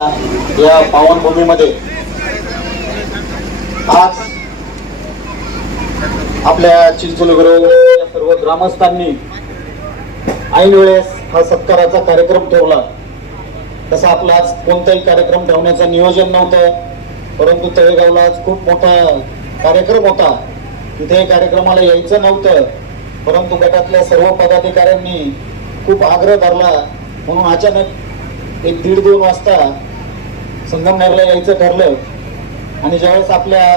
या पावनभूमीमध्ये आज आपल्या चिंचोलगुरु सर्व ग्रामस्थांनी ऐन वेळेस हा सत्काराचा कार्यक्रम ठेवला. तसा आपला आज कोणताही कार्यक्रम ठेवण्याचं नियोजन नव्हतं परंतु तळेगावला आज खूप मोठा कार्यक्रम होता. तिथे कार्यक्रमाला यायचं नव्हतं परंतु गटातल्या सर्व पदाधिकाऱ्यांनी खूप आग्रह धरला. म्हणून अचानक एक दीड दोन वाजता संगमनेरला यायचं ठरलं. आणि ज्यावेळेस आपल्या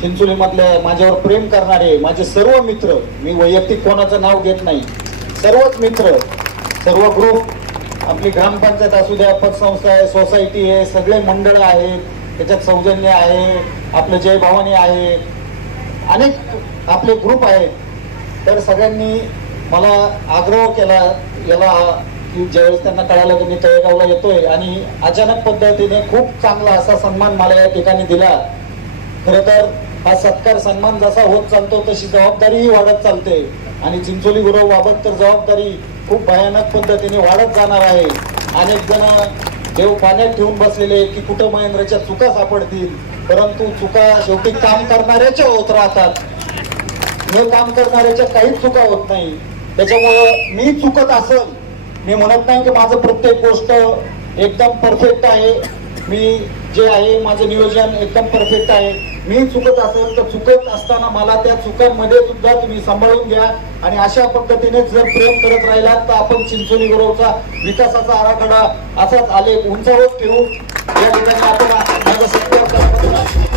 चिंचोलीमधल्या माझ्यावर प्रेम करणारे माझे सर्व मित्र मी वैयक्तिक कोणाचं नाव घेत नाही सर्वच मित्र सर्व ग्रुप आपली ग्रामपंचायत असू द्या पतसंस्था आहे सोसायटी आहे सगळे मंडळ आहेत त्याच्यात सौजन्य आहे आपलं जय भवानी आहे अनेक आपले ग्रुप आहेत. तर सगळ्यांनी मला आग्रह केला याला की ज्यावेळेस त्यांना कळालं की मी तळेगावला येतोय आणि अचानक पद्धतीने खूप चांगला असा सन्मान मला या ठिकाणी दिला. खर तर हा सत्कार सन्मान जसा होत चालतो तशी जबाबदारीही वाढत चालते. आणि चिंचोली गुरव बाबत तर जबाबदारी खूप भयानक पद्धतीने वाढत जाणार आहे. अनेक जण देव पाण्यात ठेवून बसलेले की कुठं महेंद्रच्या चुका सापडतील परंतु चुका शेवटी काम करणाऱ्याच्या होत राहतात. न काम करणाऱ्याच्या काहीच चुका होत नाही. त्याच्यामुळं मी चुकत असल मी म्हणत नाही की माझं प्रत्येक गोष्ट एकदम परफेक्ट आहे. मी जे आहे माझं नियोजन एकदम परफेक्ट आहे. मी चुकत असेल तर चुकत असताना मला त्या चुकांमध्ये सुद्धा तुम्ही सांभाळून घ्या. आणि अशा पद्धतीने जर प्रेम करत राहिलात तर आपण चिंचोली गुरवचा विकासाचा आराखडा असाच आले उंचावत ठेवू या ठिकाणी आपण माझा सत्कार